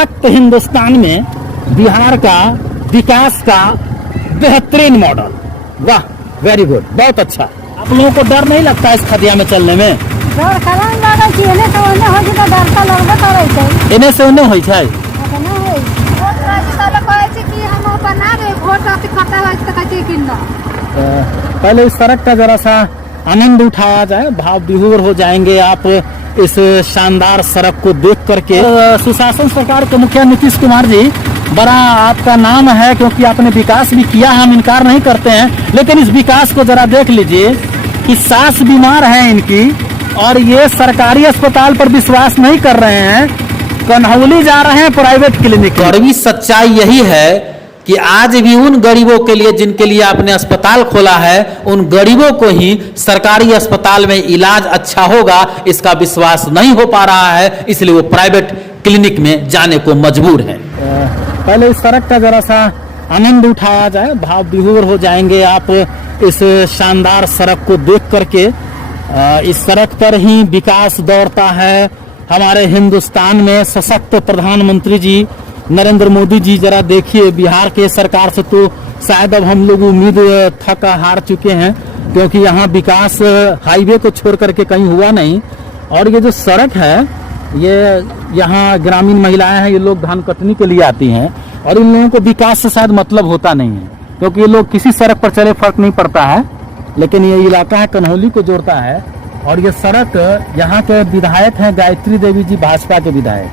सशक्त हिंदुस्तान में बिहार का विकास का बेहतरीन मॉडल। वाह, वेरी गुड, बहुत अच्छा। आप लोगों को डर नहीं लगता इस खदिया में चलने में? डर कहाँ लगे छी, एने से ओने हो जी तो डर तो लगबे करे छै। एने से ओने होई छै। ना होई वोट राजी तो कहे छी कि हम बना दे वोट राजी खाता है तो कहै छी कि ना। पहले इस सड़क का जरा सा आनंद उठाया जाए, भाव विभोर हो जाएंगे आप इस शानदार सड़क को देख करके। सुशासन सरकार के मुखिया नीतीश कुमार जी, बड़ा आपका नाम है क्योंकि आपने विकास भी किया है, हम इनकार नहीं करते हैं, लेकिन इस विकास को जरा देख लीजिए कि सास बीमार है इनकी और ये सरकारी अस्पताल पर विश्वास नहीं कर रहे हैं, कन्हौली जा रहे हैं प्राइवेट क्लिनिक। कड़वी सच्चाई यही है कि आज भी उन गरीबों के लिए जिनके लिए आपने अस्पताल खोला है, उन गरीबों को ही सरकारी अस्पताल में इलाज अच्छा होगा इसका विश्वास नहीं हो पा रहा है, इसलिए वो प्राइवेट क्लिनिक में जाने को मजबूर है। पहले इस सड़क का जरा सा आनंद उठाया जाए, भाव विभोर हो जाएंगे आप इस शानदार सड़क को देख करके। इस सड़क पर ही विकास दौड़ता है हमारे हिंदुस्तान में। सशक्त प्रधानमंत्री जी नरेंद्र मोदी जी, जरा देखिए बिहार के सरकार से तो शायद अब हम लोग उम्मीद थक हार चुके हैं, क्योंकि यहाँ विकास हाईवे को छोड़ करके कहीं हुआ नहीं। और ये जो सड़क है, ये यहाँ ग्रामीण महिलाएं हैं, ये लोग धान कटनी के लिए आती हैं और इन लोगों को विकास से शायद मतलब होता नहीं है, क्योंकि ये लोग किसी सड़क पर चले फर्क नहीं पड़ता है। लेकिन ये इलाका है कन्हौली को जोड़ता है और ये सड़क, यहाँ के विधायक हैं गायत्री देवी जी, भाजपा के विधायक।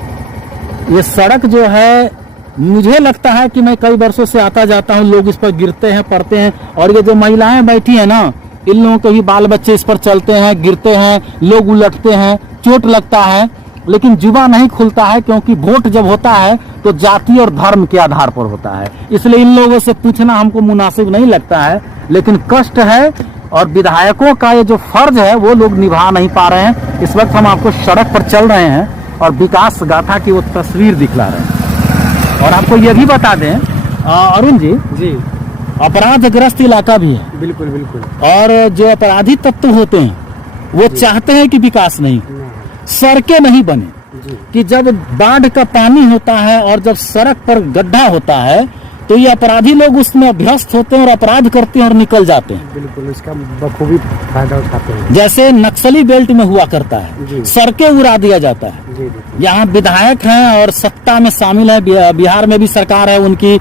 ये सड़क जो है, मुझे लगता है कि मैं कई वर्षों से आता जाता हूँ, लोग इस पर गिरते हैं, पड़ते हैं, और ये जो महिलाएं बैठी है ना, इन लोगों के भी बाल बच्चे इस पर चलते हैं, गिरते हैं, लोग उलटते हैं, चोट लगता है, लेकिन जुबा नहीं खुलता है, क्योंकि वोट जब होता है तो जाति और धर्म के आधार पर होता है। इसलिए इन लोगों से पूछना हमको मुनासिब नहीं लगता है, लेकिन कष्ट है और विधायकों का ये जो फर्ज है वो लोग निभा नहीं पा रहे हैं। इस वक्त हम आपको सड़क पर चल रहे हैं और विकास गाथा की वो तस्वीर दिखला रहे हैं। और आपको ये भी बता दें अरुण जी, अपराधग्रस्त इलाका भी है। बिल्कुल बिल्कुल। और जो अपराधी तत्व होते हैं वो चाहते हैं कि विकास नहीं, सड़कें नहीं बने, कि जब बाढ़ का पानी होता है और जब सड़क पर गड्ढा होता है तो ये अपराधी लोग उसमें अभ्यस्त होते हैं और अपराध करते हैं और निकल जाते हैं। बिल्कुल, इसका बखूबी फायदा उठाते हैं। जैसे नक्सली बेल्ट में हुआ करता है, सड़कें उड़ा दिया जाता है। यहाँ विधायक हैं और सत्ता में शामिल है, बिहार में भी सरकार है उनकी,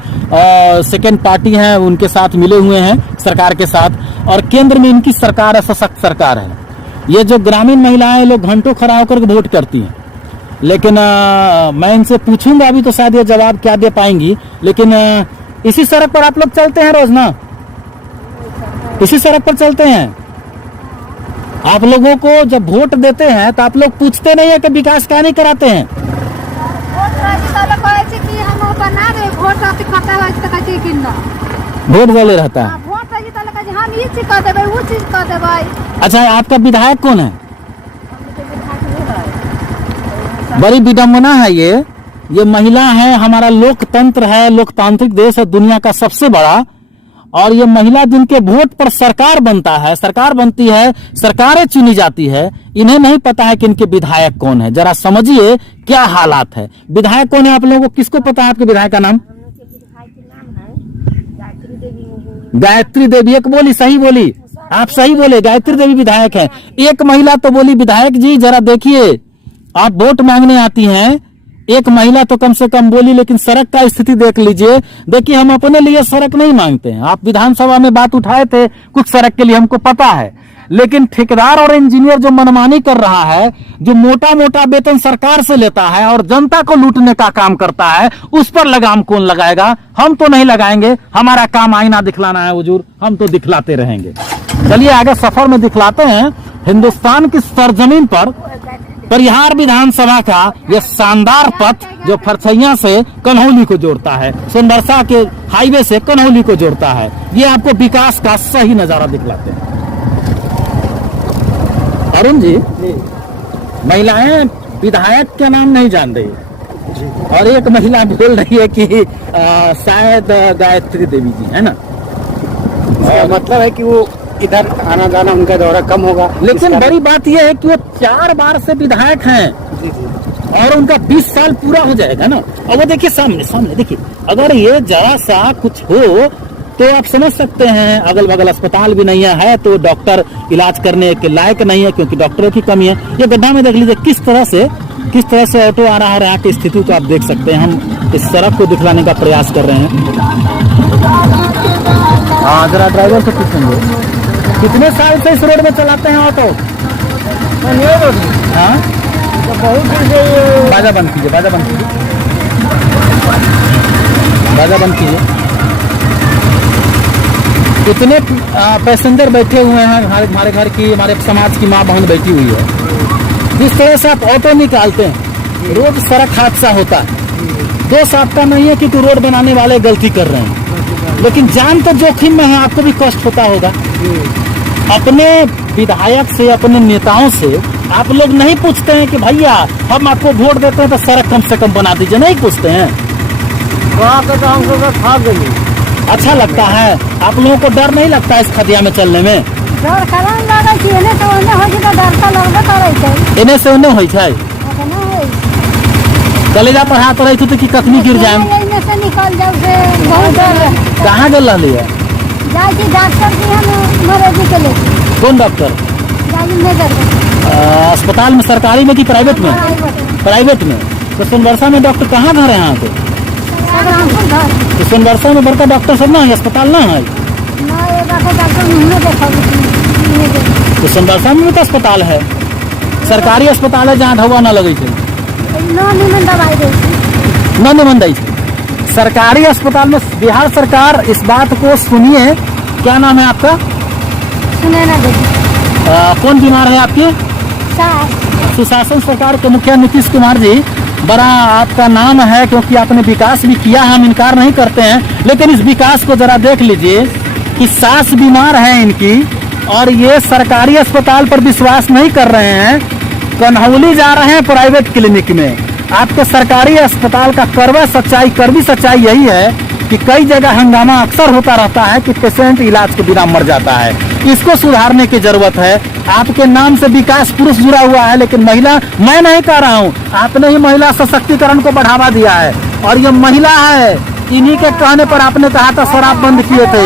सेकेंड पार्टी है, उनके साथ मिले हुए हैं सरकार के साथ, और केंद्र में इनकी सरकार है, सशक्त सरकार है। ये जो ग्रामीण महिलाएं लोग घंटों खड़ा होकर वोट करती हैं, लेकिन मैं इनसे पूछूंगा अभी तो शायद ये जवाब क्या दे पाएंगी। लेकिन इसी सड़क पर आप लोग चलते हैं रोज ना? इसी सड़क पर चलते हैं। आप लोगों को जब वोट देते हैं तो आप लोग पूछते नहीं है कि विकास क्या नहीं कराते हैं? वोट वाले रहता है। अच्छा, आपका विधायक कौन है? बड़ी विडम्बना है ये महिला है, हमारा लोकतंत्र है, लोकतांत्रिक देश है, दुनिया का सबसे बड़ा, और ये महिला जिनके वोट पर सरकार बनता है, सरकार बनती है, सरकारें चुनी जाती है, इन्हें नहीं पता है कि इनके विधायक कौन है। जरा समझिए क्या हालात है। विधायक कौन है आप लोगों को? किसको पता है आपके विधायक का नाम? गायत्री देवी। एक बोली, सही बोली, आप सही बोले, गायत्री देवी विधायक है। एक महिला तो बोली विधायक जी जरा देखिए, आप वोट मांगने आती हैं, एक महिला तो कम से कम बोली, लेकिन सड़क का स्थिति देख लीजिए। देखिए, हम अपने लिए सड़क नहीं मांगते हैं, आप विधानसभा में बात उठाए थे कुछ सड़क के लिए, हमको पता है, लेकिन ठेकेदार और इंजीनियर जो मनमानी कर रहा है, जो मोटा मोटा वेतन सरकार से लेता है और जनता को लूटने का काम करता है, उस पर लगाम कौन लगाएगा? हम तो नहीं लगाएंगे, हमारा काम आईना दिखलाना है हुजूर, हम तो दिखलाते रहेंगे। चलिए आगे सफर में दिखलाते हैं हिंदुस्तान की सरजमीन पर परिहार विधानसभा का यह शानदार पथ जो फरसैया से कन्हौली को जोड़ता है, सुंदरसा के हाईवे से कन्हौली को जोड़ता है। ये आपको विकास का सही नजारा दिखलाते हैं। अरुण जी, महिलाएं विधायक के नाम नहीं जान रही, और एक महिला बोल रही है कि शायद गायत्री देवी जी है ना। मतलब है कि वो इधर आना जाना उनका दौरा कम होगा। लेकिन बड़ी बात यह है कि वो 4 बार से विधायक हैं। और उनका 20 साल पूरा हो जाएगा ना। और वो देखिए सामने सामने देखिए, अगर ये जरा सा कुछ हो तो आप समझ सकते हैं, अगल बगल अस्पताल भी नहीं है तो डॉक्टर इलाज करने के लायक नहीं है क्योंकि डॉक्टरों की कमी है। ये गड्ढा में देख लीजिए किस तरह से ऑटो आ रहा है, यहाँ की स्थिति को आप देख सकते हैं। हम इस सड़क को दिखलाने का प्रयास कर रहे हैं। हाँ, जरा ड्राइवर से पूछेंगे कितने साल से इस रोड में चलाते हैं ऑटो? हाँ, बाजा बंद कीजिए, बाजा बंद कीजिए, बाजा बंद कीजिए। कितने पैसेंजर बैठे हुए हैं, हमारे घर की, हमारे समाज की माँ बहन बैठी हुई है। जिस तरह से आप ऑटो निकालते हैं, रोज सड़क हादसा होता है। दोष आपका नहीं है क्योंकि रोड बनाने वाले गलती कर रहे हैं, लेकिन जान तो जोखिम में है, आपको भी कष्ट होता होगा। अपने विधायक से, अपने नेताओं से आप लोग नहीं पूछते हैं कि भैया हम आपको वोट देते हैं तो सड़क कम से कम बना दीजिए, नहीं पूछते हैं। वहाँ पे तो हमको तो खा गई। अच्छा लगता है? आप लोगों को डर नहीं लगता इस खदिया में चलने में? डर करन लगे छी, एने से ओने हो जी तो डर तो लगबे करे छै। एने से ओने होई छै, अपना होई कलेजा पर हाथ रही थी कि कखनी गिर जाए। एने से निकल जाऊ से बहुत डर। कहाँ गल रही है? जाई छी डॉक्टर की हम मरीज के लिए। कौन डॉक्टर? जाई नगर अस्पताल में, सरकारी में कि प्राइवेट में? प्राइवेट में। तो सोनबरसा में डॉक्टर कहाँ घर है यहाँ पे? तो सोनबरसा में बड़का डॉक्टर सब ना है, अस्पताल ना है? तो सोनबरसा में भी तो अस्पताल है, सरकारी अस्पताल है जहाँ ढवा ना लगे थे, न निमन दी। सरकारी अस्पताल में बिहार सरकार इस बात को सुनिए। क्या नाम है आपका? कौन बीमार है आपके? सुशासन सरकार के मुखिया नीतीश कुमार जी, बड़ा आपका नाम है क्योंकि आपने विकास भी किया, हम इनकार नहीं करते हैं, लेकिन इस विकास को जरा देख लीजिए कि सास बीमार है इनकी और ये सरकारी अस्पताल पर विश्वास नहीं कर रहे हैं, कन्हौली जा रहे हैं प्राइवेट क्लिनिक में। आपके सरकारी अस्पताल का कड़वी सच्चाई यही है कि कई जगह हंगामा अक्सर होता रहता है कि पेशेंट इलाज के बिना मर जाता है। इसको सुधारने की जरूरत है। आपके नाम से विकास पुरुष जुड़ा हुआ है, लेकिन महिला, मैं नहीं कह रहा हूँ, आपने ही महिला सशक्तिकरण को बढ़ावा दिया है और ये महिला है, इन्हीं के कहने पर आपने कहा था शराब बंद किए थे।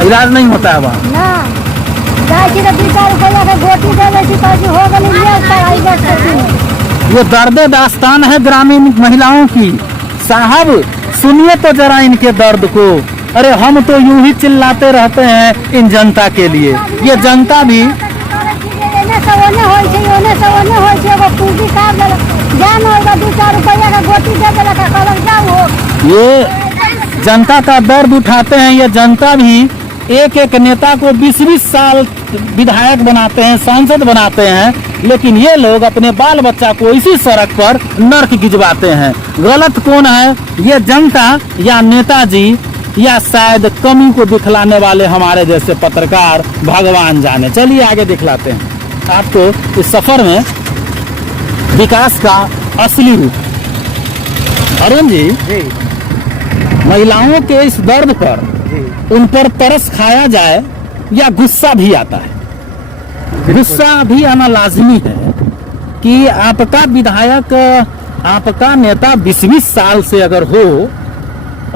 इलाज नहीं होता है वहाँ। ये दर्द दास्तान है ग्रामीण महिलाओं की। साहब सुनिए तो जरा इनके दर्द को। अरे हम तो यूं ही चिल्लाते रहते हैं इन जनता के लिए, ये जनता भी ये जनता का दर्द उठाते हैं। ये जनता भी एक एक नेता को 20-20 साल विधायक बनाते हैं, सांसद बनाते हैं, लेकिन ये लोग अपने बाल बच्चा को इसी सड़क पर नर्क गिजवाते हैं। गलत कौन है, ये जनता या नेताजी या शायद कमी को दिखलाने वाले हमारे जैसे पत्रकार, भगवान जाने। चलिए आगे दिखलाते हैं आपको इस सफर में विकास का असली रूप। अरुण जी, महिलाओं के इस दर्द पर, उन पर तरस खाया जाए या गुस्सा भी आता है? गुस्सा भी आना लाजमी है कि आपका विधायक, आपका नेता 20-20 साल से अगर हो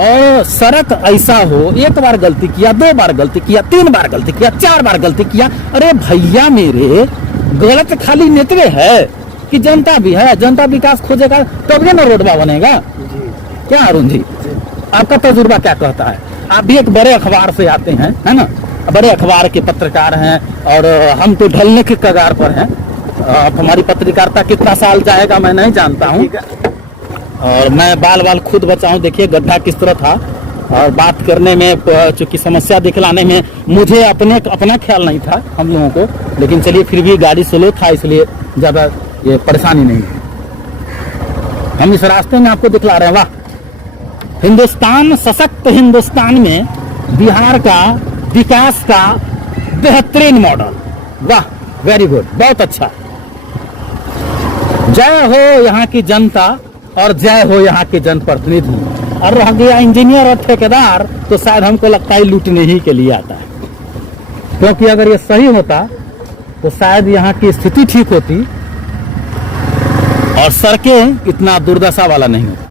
और सड़क ऐसा हो, एक बार गलती किया, 2 बार गलती किया, 3 बार गलती किया, 4 बार गलती किया, अरे भैया मेरे, गलत खाली नेतवे है कि जनता भी है? जनता विकास खोजेगा तब ना रोडवा बनेगा। क्या अरुण जी, आपका तजुर्बा क्या कहता है? आप भी एक बड़े अखबार से आते हैं, है ना, बड़े अखबार के पत्रकार हैं और हम तो ढलने के कगार पर हैं। हमारी पत्रकारिता कितना साल जाएगा मैं नहीं जानता हूँ, और मैं बाल खुद बचाऊं। देखिए गड्ढा किस तरह था, और बात करने में, चूंकि समस्या दिखलाने में मुझे अपना ख्याल नहीं था हम लोगों को, लेकिन चलिए फिर भी गाड़ी स्लो था इसलिए ज्यादा ये परेशानी नहीं है। हम इस रास्ते में आपको दिखला रहे हैं। वाह, हिंदुस्तान, सशक्त हिंदुस्तान में बिहार का विकास का बेहतरीन मॉडल। वाह, वेरी गुड, बहुत अच्छा। जय हो यहाँ की जनता और जय हो यहाँ के जनप्रतिनिधि। और रह गया इंजीनियर और ठेकेदार, तो शायद हमको लगता है लूटने ही के लिए आता है, क्योंकि अगर ये सही होता तो शायद यहाँ की स्थिति ठीक होती और सड़कें इतना दुर्दशा वाला नहीं होता।